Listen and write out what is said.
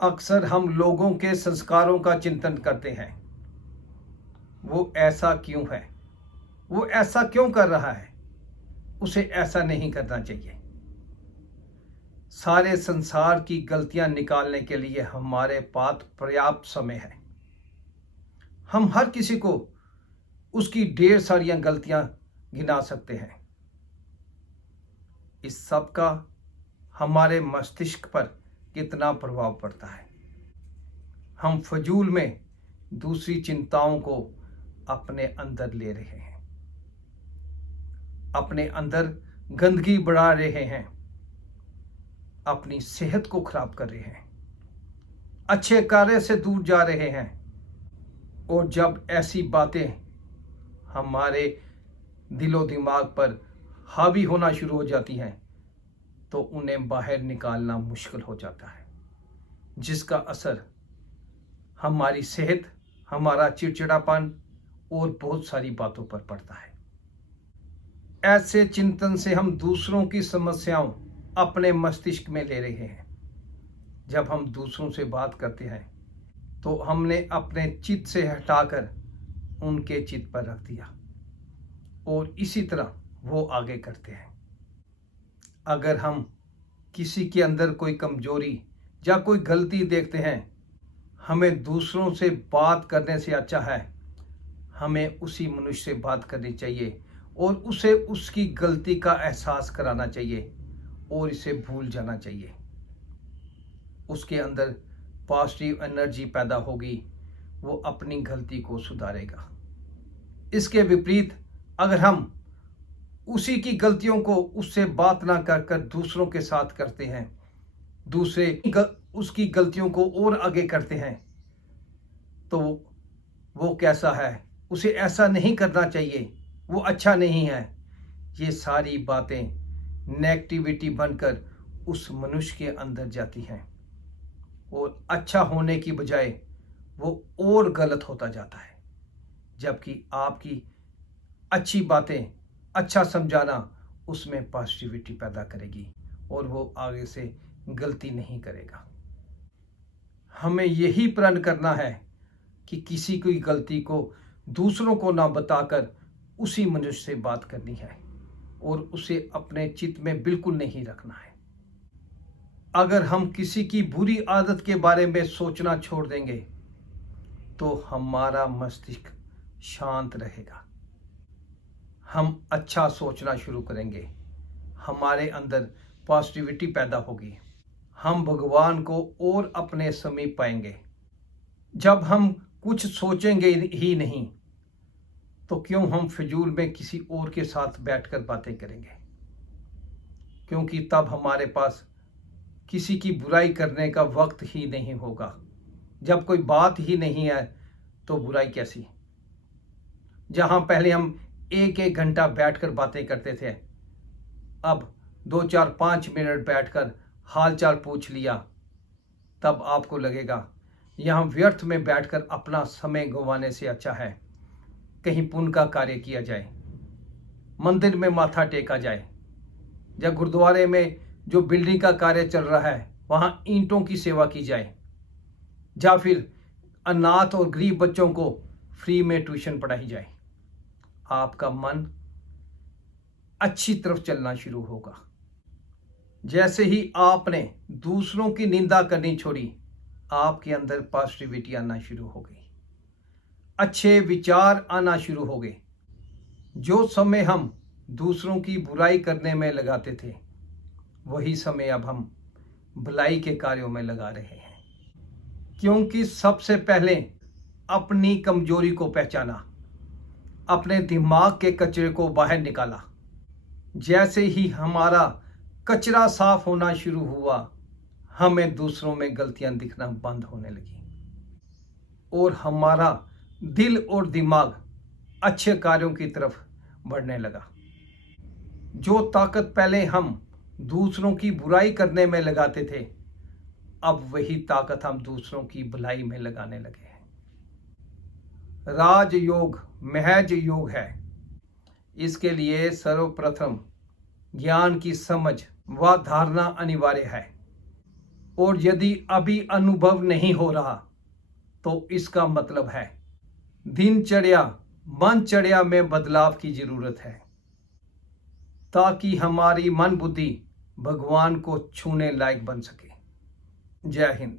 अक्सर हम लोगों के संस्कारों का चिंतन करते हैं। वो ऐसा क्यों है, वो ऐसा क्यों कर रहा है, उसे ऐसा नहीं करना चाहिए। सारे संसार की गलतियां निकालने के लिए हमारे पास पर्याप्त समय है। हम हर किसी को उसकी ढेर सारी गलतियां गिना सकते हैं। इस सब का हमारे मस्तिष्क पर कितना प्रभाव पड़ता है। हम फजूल में दूसरी चिंताओं को अपने अंदर ले रहे हैं, अपने अंदर गंदगी बढ़ा रहे हैं, अपनी सेहत को खराब कर रहे हैं, अच्छे कार्य से दूर जा रहे हैं। और जब ऐसी बातें हमारे दिलो दिमाग पर हावी होना शुरू हो जाती हैं तो उन्हें बाहर निकालना मुश्किल हो जाता है, जिसका असर हमारी सेहत, हमारा चिड़चिड़ापन और बहुत सारी बातों पर पड़ता है। ऐसे चिंतन से हम दूसरों की समस्याओं अपने मस्तिष्क में ले रहे हैं। जब हम दूसरों से बात करते हैं तो हमने अपने चित्त से हटाकर उनके चित्त पर रख दिया और इसी तरह वो आगे करते हैं। अगर हम किसी के अंदर कोई कमजोरी या कोई गलती देखते हैं, हमें दूसरों से बात करने से अच्छा है हमें उसी मनुष्य से बात करनी चाहिए और उसे उसकी गलती का एहसास कराना चाहिए और इसे भूल जाना चाहिए। उसके अंदर पॉजिटिव एनर्जी पैदा होगी, वो अपनी गलती को सुधारेगा। इसके विपरीत अगर हम उसी की गलतियों को उससे बात ना कर कर दूसरों के साथ करते हैं, उसकी गलतियों को और आगे करते हैं, तो वो कैसा है, उसे ऐसा नहीं करना चाहिए, वो अच्छा नहीं है। ये सारी बातें नेगेटिविटी बनकर उस मनुष्य के अंदर जाती हैं और अच्छा होने की बजाय वो और गलत होता जाता है। जबकि आपकी अच्छी बातें, अच्छा समझाना उसमें पॉजिटिविटी पैदा करेगी और वो आगे से गलती नहीं करेगा। हमें यही प्रण करना है कि किसी की गलती को दूसरों को ना बताकर उसी मनुष्य से बात करनी है और उसे अपने चित्त में बिल्कुल नहीं रखना है। अगर हम किसी की बुरी आदत के बारे में सोचना छोड़ देंगे तो हमारा मस्तिष्क शांत रहेगा। हम अच्छा सोचना शुरू करेंगे, हमारे अंदर पॉजिटिविटी पैदा होगी, हम भगवान को और अपने समीप पाएंगे। जब हम कुछ सोचेंगे ही नहीं तो क्यों हम फिजूल में किसी और के साथ बैठकर बातें करेंगे, क्योंकि तब हमारे पास किसी की बुराई करने का वक्त ही नहीं होगा। जब कोई बात ही नहीं है तो बुराई कैसी। जहां पहले हम एक एक घंटा बैठकर बातें करते थे, अब 2 4 5 मिनट बैठकर हालचाल पूछ लिया, तब आपको लगेगा यहाँ व्यर्थ में बैठकर अपना समय गंवाने से अच्छा है कहीं पुण्य का कार्य किया जाए, मंदिर में माथा टेका जाए, या गुरुद्वारे में जो बिल्डिंग का कार्य चल रहा है वहां ईंटों की सेवा की जाए, या फिर अनाथ और गरीब बच्चों को फ्री में ट्यूशन पढ़ाई जाए। आपका मन अच्छी तरफ चलना शुरू होगा। जैसे ही आपने दूसरों की निंदा करनी छोड़ी, आपके अंदर पॉजिटिविटी आना शुरू हो गई, अच्छे विचार आना शुरू हो गए। जो समय हम दूसरों की बुराई करने में लगाते थे, वही समय अब हम भलाई के कार्यों में लगा रहे हैं। क्योंकि सबसे पहले अपनी कमजोरी को पहचाना, अपने दिमाग के कचरे को बाहर निकाला। जैसे ही हमारा कचरा साफ होना शुरू हुआ, हमें दूसरों में गलतियां दिखना बंद होने लगी और हमारा दिल और दिमाग अच्छे कार्यों की तरफ बढ़ने लगा। जो ताकत पहले हम दूसरों की बुराई करने में लगाते थे, अब वही ताकत हम दूसरों की भलाई में लगाने लगे हैं। राजयोग महज योग है। इसके लिए सर्वप्रथम ज्ञान की समझ व धारणा अनिवार्य है। और यदि अभी अनुभव नहीं हो रहा तो इसका मतलब है दिनचर्या मनचर्या में बदलाव की जरूरत है, ताकि हमारी मन बुद्धि भगवान को छूने लायक बन सके। जय हिंद।